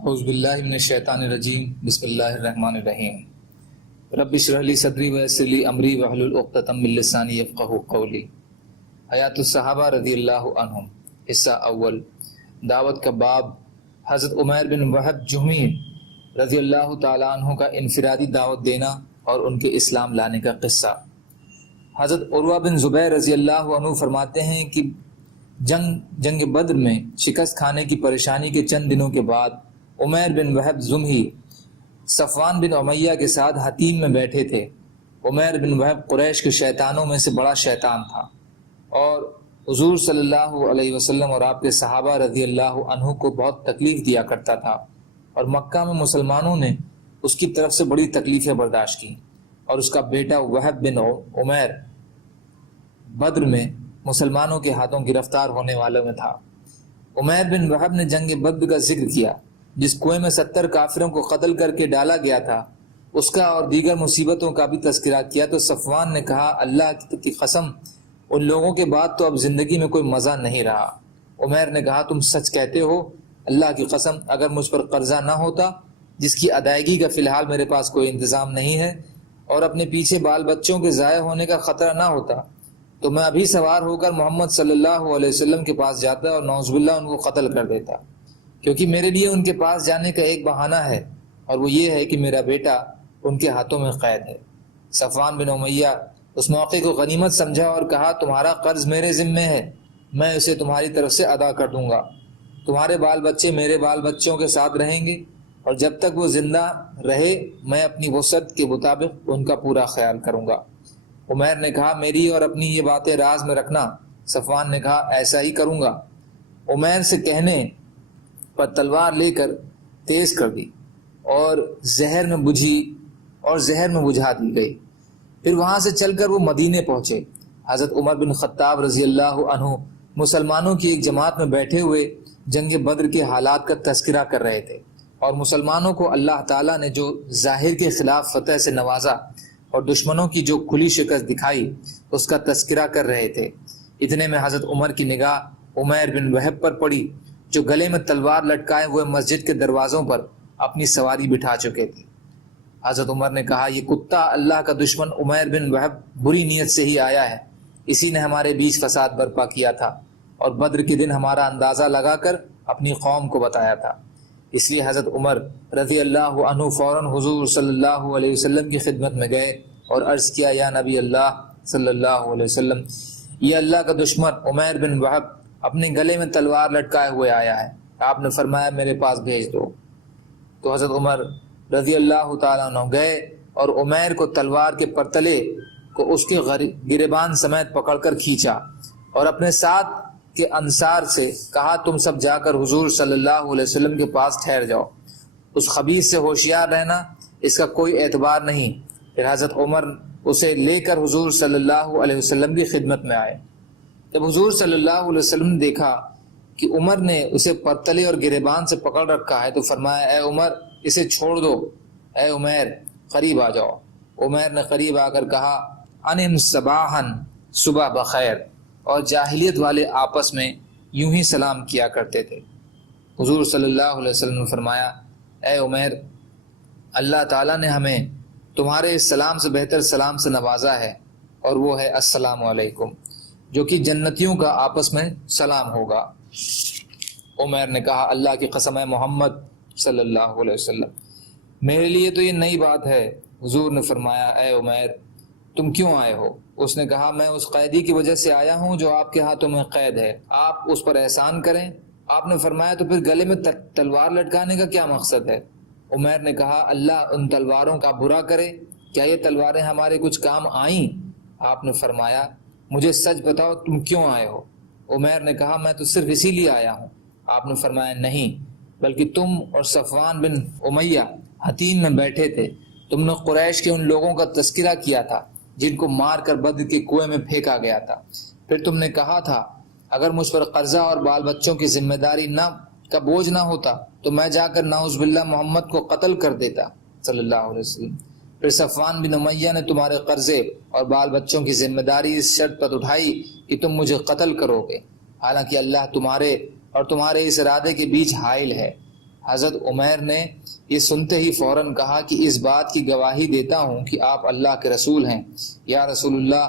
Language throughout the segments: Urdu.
اعوذ باللہ من الشیطان الرجیم بسم اللہ الرحمن الرحیم رب اشرح لی صدری ویسر لی امری واحلل عقدۃ من لسانی یفقہوا قولی۔ حیات الصحابہ رضی اللہ عنہم، حصہ اول، دعوت کا باب۔ حضرت عمیر بن وہب جہمی رضی اللہ تعالیٰ عنہ کا انفرادی دعوت دینا اور ان کے اسلام لانے کا قصہ۔ حضرت عروہ بن زبیر رضی اللہ عنہ فرماتے ہیں کہ جنگ بدر میں شکست کھانے کی پریشانی کے چند دنوں کے بعد عمیر بن وہب جہمی صفوان بن امیہ کے ساتھ حتیم میں بیٹھے تھے۔ عمیر بن وہب قریش کے شیطانوں میں سے بڑا شیطان تھا اور حضور صلی اللہ علیہ وسلم اور آپ کے صحابہ رضی اللہ عنہ کو بہت تکلیف دیا کرتا تھا، اور مکہ میں مسلمانوں نے اس کی طرف سے بڑی تکلیفیں برداشت کی، اور اس کا بیٹا وہب بن عمیر بدر میں مسلمانوں کے ہاتھوں گرفتار ہونے والوں میں تھا۔ عمیر بن وہب نے جنگ بدر کا ذکر کیا، جس کنویں میں 70 کافروں کو قتل کر کے ڈالا گیا تھا، اس کا اور دیگر مصیبتوں کا بھی تذکرہ کیا تو صفوان نے کہا، اللہ کی قسم، ان لوگوں کے بعد تو اب زندگی میں کوئی مزہ نہیں رہا۔ عمیر نے کہا، تم سچ کہتے ہو؟ اللہ کی قسم، اگر مجھ پر قرضہ نہ ہوتا جس کی ادائیگی کا فی الحال میرے پاس کوئی انتظام نہیں ہے، اور اپنے پیچھے بال بچوں کے ضائع ہونے کا خطرہ نہ ہوتا، تو میں ابھی سوار ہو کر محمد صلی اللہ علیہ وسلم کے پاس جاتا اور نعوذ باللہ ان کو قتل کر دیتا، کیونکہ میرے لیے ان کے پاس جانے کا ایک بہانہ ہے، اور وہ یہ ہے کہ میرا بیٹا ان کے ہاتھوں میں قید ہے۔ صفوان بن امیہ اس موقع کو غنیمت سمجھا اور کہا، تمہارا قرض میرے ذمے ہے، میں اسے تمہاری طرف سے ادا کر دوں گا، تمہارے بال بچے میرے بال بچوں کے ساتھ رہیں گے، اور جب تک وہ زندہ رہے میں اپنی وسعت کے مطابق ان کا پورا خیال کروں گا۔ عمیر نے کہا، میری اور اپنی یہ باتیں راز میں رکھنا۔ صفوان نے کہا، ایسا ہی کروں گا۔ عمیر سے کہنے پر تلوار لے کر تیز کر دی اور زہر میں بجھا دی گئی۔ پھر وہاں سے چل کر وہ مدینے پہنچے۔ حضرت عمر بن خطاب رضی اللہ عنہ مسلمانوں کی ایک جماعت میں بیٹھے ہوئے جنگ بدر کے حالات کا تذکرہ کر رہے تھے، اور مسلمانوں کو اللہ تعالیٰ نے جو ظاہر کے خلاف فتح سے نوازا اور دشمنوں کی جو کھلی شکست دکھائی اس کا تذکرہ کر رہے تھے۔ اتنے میں حضرت عمر کی نگاہ عمیر بن وہب پر پڑی، جو گلے میں تلوار لٹکائے ہوئے مسجد کے دروازوں پر اپنی سواری بٹھا چکے تھے۔ حضرت عمر نے کہا، یہ کتا اللہ کا دشمن عمیر بن وہب بری نیت سے ہی آیا ہے، اسی نے ہمارے بیچ فساد برپا کیا تھا اور بدر کے دن ہمارا اندازہ لگا کر اپنی قوم کو بتایا تھا۔ اس لیے حضرت عمر رضی اللہ عنہ فوراً حضور صلی اللہ علیہ وسلم کی خدمت میں گئے اور عرض کیا، یا نبی اللہ صلی اللہ علیہ وسلم، یہ اللہ کا دشمن عمیر بن وہب اپنے گلے میں تلوار لٹکائے ہوئے آیا ہے، آپ نے فرمایا میرے پاس بھیج دو۔ تو حضرت عمر رضی اللہ تعالیٰ عنہ گئے اور عمیر کو تلوار کے پرتلے کو اس کے گریبان سمیت پکڑ کر کھینچا، اور اپنے ساتھ کے انصار سے کہا، تم سب جا کر حضور صلی اللہ علیہ وسلم کے پاس ٹھہر جاؤ، اس خبیث سے ہوشیار رہنا، اس کا کوئی اعتبار نہیں۔ پھر حضرت عمر اسے لے کر حضور صلی اللہ علیہ وسلم کی خدمت میں آئے۔ جب حضور صلی اللہ علیہ وسلم نے دیکھا کہ عمر نے اسے پرتلے اور گریبان سے پکڑ رکھا ہے تو فرمایا، اے عمر، اسے چھوڑ دو، اے عمیر قریب آ جاؤ۔ عمیر نے قریب آ کر کہا، انم صباحن، صبح بخیر، اور جاہلیت والے آپس میں یوں ہی سلام کیا کرتے تھے۔ حضور صلی اللہ علیہ وسلم نے فرمایا، اے عمیر، اللہ تعالیٰ نے ہمیں تمہارے اس سلام سے بہتر سلام سے نوازا ہے، اور وہ ہے السلام علیکم، جو کہ جنتیوں کا آپس میں سلام ہوگا۔ عمیر نے کہا، اللہ کی قسم ہے محمد صلی اللہ علیہ وسلم، میرے لیے تو یہ نئی بات ہے۔ حضور نے فرمایا، اے عمیر، تم کیوں آئے ہو؟ اس نے کہا، میں اس قیدی کی وجہ سے آیا ہوں جو آپ کے ہاتھوں میں قید ہے، آپ اس پر احسان کریں۔ آپ نے فرمایا، تو پھر گلے میں تلوار لٹکانے کا کیا مقصد ہے؟ عمیر نے کہا، اللہ ان تلواروں کا برا کرے، کیا یہ تلواریں ہمارے کچھ کام آئیں؟ آپ نے فرمایا، مجھے سچ بتاؤ، تم کیوں آئے ہو؟ عمیر نے کہا، میں تو صرف اسی لیے آیا ہوں۔ آپ نے فرمایا، نہیں، بلکہ تم اور صفوان بن امیہ حتیم میں بیٹھے تھے، تم نے قریش کے ان لوگوں کا تذکرہ کیا تھا جن کو مار کر بدر کے کنویں میں پھینکا گیا تھا۔ پھر تم نے کہا تھا، اگر مجھ پر قرضہ اور بال بچوں کی ذمہ داری کا بوجھ نہ ہوتا تو میں جا کر نعوذ باللہ محمد کو قتل کر دیتا صلی اللہ علیہ وسلم۔ پھر صفوان بن امیہ نے تمہارے قرضے اور بال بچوں کی ذمہ داری اس شرط پر اٹھائی کہ تم مجھے قتل کرو گے، حالانکہ اللہ تمہارے اور تمہارے اس ارادے کے بیچ حائل ہے۔ حضرت عمیر نے یہ سنتے ہی فوراً کہا کہ اس بات کی گواہی دیتا ہوں کہ آپ اللہ کے رسول ہیں۔ یا رسول اللہ،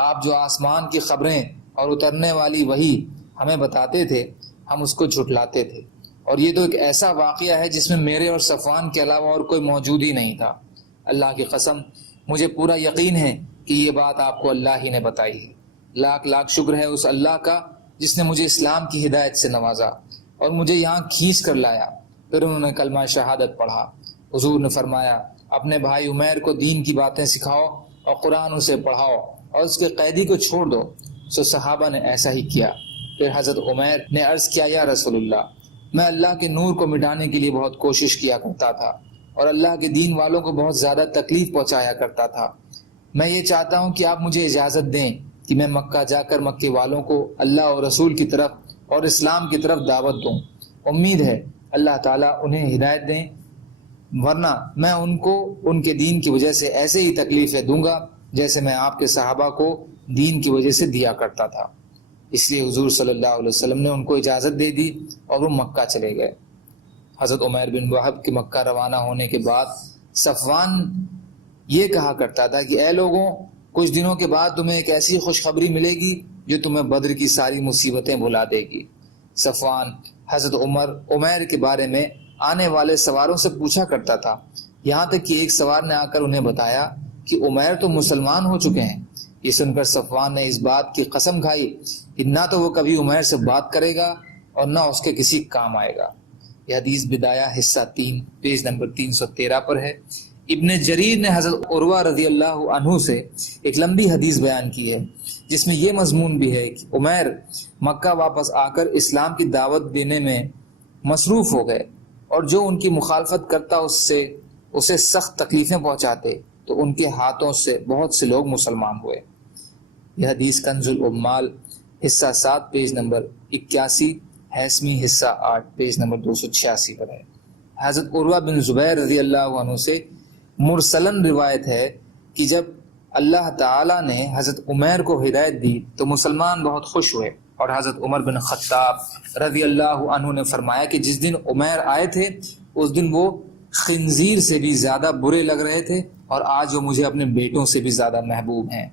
آپ جو آسمان کی خبریں اور اترنے والی وحی ہمیں بتاتے تھے، ہم اس کو جھٹلاتے تھے، اور یہ تو ایک ایسا واقعہ ہے جس میں میرے اور صفوان کے علاوہ اور کوئی موجود ہی نہیں تھا۔ اللہ کی قسم، مجھے پورا یقین ہے کہ یہ بات آپ کو اللہ ہی نے بتائی ہے۔ لاکھ لاکھ شکر ہے اس اللہ کا جس نے مجھے اسلام کی ہدایت سے نوازا اور مجھے یہاں کھینچ کر لایا۔ پھر انہوں نے کلمہ شہادت پڑھا۔ حضور نے فرمایا، اپنے بھائی عمیر کو دین کی باتیں سکھاؤ اور قرآن اسے پڑھاؤ اور اس کے قیدی کو چھوڑ دو۔ سو صحابہ نے ایسا ہی کیا۔ پھر حضرت عمیر نے عرض کیا، یا رسول اللہ، میں اللہ کے نور کو مٹانے کے لیے بہت کوشش کیا کرتا تھا اور اللہ کے دین والوں کو بہت زیادہ تکلیف پہنچایا کرتا تھا۔ میں یہ چاہتا ہوں کہ آپ مجھے اجازت دیں کہ میں مکہ جا کر مکے والوں کو اللہ اور رسول کی طرف اور اسلام کی طرف دعوت دوں۔ امید ہے اللہ تعالیٰ انہیں ہدایت دیں، ورنہ میں ان کو ان کے دین کی وجہ سے ایسے ہی تکلیفیں دوں گا جیسے میں آپ کے صحابہ کو دین کی وجہ سے دیا کرتا تھا۔ اس لیے حضور صلی اللہ علیہ وسلم نے ان کو اجازت دے دی اور وہ مکہ چلے گئے۔ حضرت عمیر بن وہب کے مکہ روانہ ہونے کے بعد صفوان یہ کہا کرتا تھا کہ اے لوگوں، کچھ دنوں کے بعد تمہیں ایک ایسی خوشخبری ملے گی جو تمہیں بدر کی ساری مصیبتیں بھلا دے گی۔ صفوان حضرت عمیر کے بارے میں آنے والے سواروں سے پوچھا کرتا تھا، یہاں تک کہ ایک سوار نے آ کر انہیں بتایا کہ عمیر تو مسلمان ہو چکے ہیں۔ یہ سن کر صفوان نے اس بات کی قسم کھائی کہ نہ تو وہ کبھی عمیر سے بات کرے گا اور نہ اس کے کسی کام آئے گا۔ یہ حدیث بدایہ حصہ 3 پیج نمبر 313 پر ہے۔ ابن جریر نے حضرت عروہ رضی اللہ عنہ سے ایک لمبی حدیث بیان کی ہے جس میں یہ مضمون بھی ہے کہ عمیر مکہ واپس آ کر اسلام کی دعوت دینے میں مصروف ہو گئے، اور جو ان کی مخالفت کرتا اسے سخت تکلیفیں پہنچاتے، تو ان کے ہاتھوں سے بہت سے لوگ مسلمان ہوئے۔ یہ حدیث کنز العمال حصہ 7 پیج نمبر 81، حیثمی حصہ 8 پیج نمبر 286 پر ہے۔ حضرت عروہ بن زبیر رضی اللہ عنہ سے مرسلن روایت ہے کہ جب اللہ تعالیٰ نے حضرت عمیر کو ہدایت دی تو مسلمان بہت خوش ہوئے، اور حضرت عمر بن خطاب رضی اللہ عنہ نے فرمایا کہ جس دن عمیر آئے تھے اس دن وہ خنزیر سے بھی زیادہ برے لگ رہے تھے، اور آج وہ مجھے اپنے بیٹوں سے بھی زیادہ محبوب ہیں۔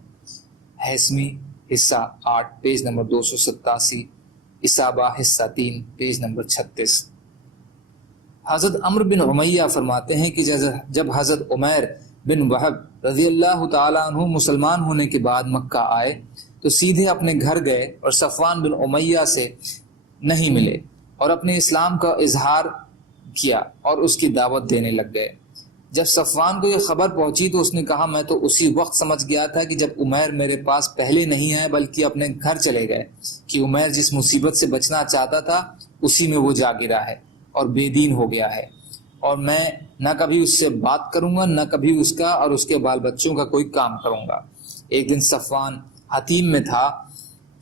حیثمی حصہ 8 پیج نمبر 287، اصابہ حصہ 3 پیج نمبر 36۔ حضرت عمرو بن امیہ فرماتے ہیں کہ جب حضرت عمیر بن وہب رضی اللہ تعالیٰ عنہ مسلمان ہونے کے بعد مکہ آئے تو سیدھے اپنے گھر گئے اور صفوان بن امیہ سے نہیں ملے اور اپنے اسلام کا اظہار کیا اور اس کی دعوت دینے لگ گئے۔ جب صفوان کو یہ خبر پہنچی تو اس نے کہا، میں تو اسی وقت سمجھ گیا تھا کہ جب عمیر میرے پاس پہلے نہیں آئے بلکہ اپنے گھر چلے گئے، کہ عمیر جس مصیبت سے بچنا چاہتا تھا اسی میں وہ جا گرا ہے اور بے دین ہو گیا ہے، اور میں نہ کبھی اس سے بات کروں گا نہ کبھی اس کا اور اس کے بال بچوں کا کوئی کام کروں گا۔ ایک دن صفوان حتیم میں تھا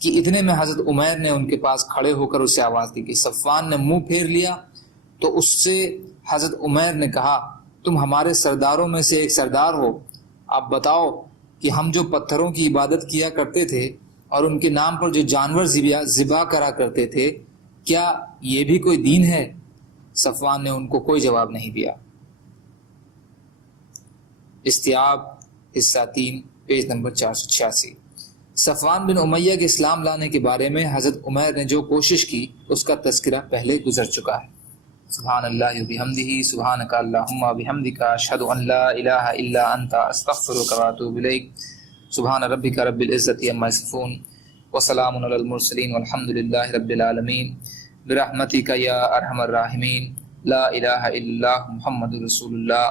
کہ اتنے میں حضرت عمیر نے ان کے پاس کھڑے ہو کر اسے آواز دی کہ صفوان نے منہ پھیر لیا تو اس سے حضرت عمیر نے کہا، تم ہمارے سرداروں میں سے ایک سردار ہو، آپ بتاؤ کہ ہم جو پتھروں کی عبادت کیا کرتے تھے اور ان کے نام پر جو جانور ذبح کرا کرتے تھے، کیا یہ بھی کوئی دین ہے؟ صفوان نے ان کو کوئی جواب نہیں دیا۔ استیاب حصہ 3 پیج نمبر 486۔ صفوان بن امیہ کے اسلام لانے کے بارے میں حضرت عمیر نے جو کوشش کی اس کا تذکرہ پہلے گزر چکا ہے۔ سبحان اللہ وبحمدہ، سبحانک اللہم وبحمدک، اشہد ان لا الہ الا انت، استغفرک واتوب الیک۔ سبحان ربک رب العزۃ عما یصفون وسلام علی المرسلین والحمد للہ رب العالمین، برحمتک یا ارحم الراحمین، لا الہ الا اللہ محمد رسول اللہ۔